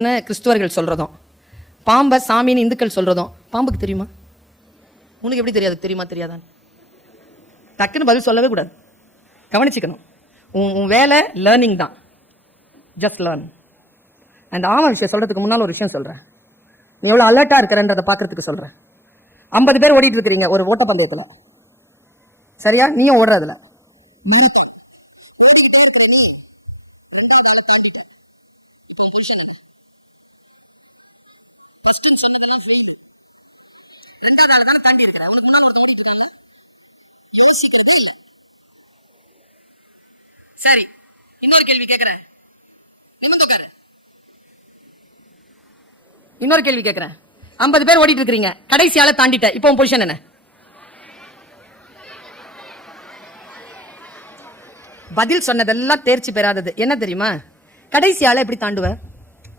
கிறிஸ்துவர்கள் சொல்றதும், பாம்பை சாமின்னு இந்துக்கள் சொல்றதும் பாம்புக்கு தெரியுமா? உனக்கு எப்படி தெரியாது? தெரியுமா தெரியாதான்? டக்குன்னு பதில் சொல்லவே கூடாது, கவனிச்சுக்கணும். உன் வேலை லேர்னிங் தான், ஜஸ்ட் லேர்ன். அந்த ஆமா விஷயம் சொல்றதுக்கு முன்னால் ஒரு விஷயம் சொல்றேன். நீ எவ்வளோ அலர்ட்டா இருக்கிறன்றதை பார்க்கறதுக்கு சொல்றேன். 50 பேர் ஓடிட்டு இருக்கிறீங்க ஒரு ஓட்டப்பந்தயத்துல, சரியா? நீயும் ஓடுறதுல சரி. இன்னொரு கேள்வி கேட்கிறேன், இன்னொரு கேள்வி கேட்கிறேன். 50 பேர் ஓடிட்டு இருக்கீங்க, கடைசி ஆளை தாண்டிட்ட, இப்போ உன் பொசிஷன் என்ன? பதில் சொன்னதெல்லாம் தேர்ச்சி பெறாதது. என்ன தெரியுமா? கடைசி ஆளை எப்படி தாண்டுவ?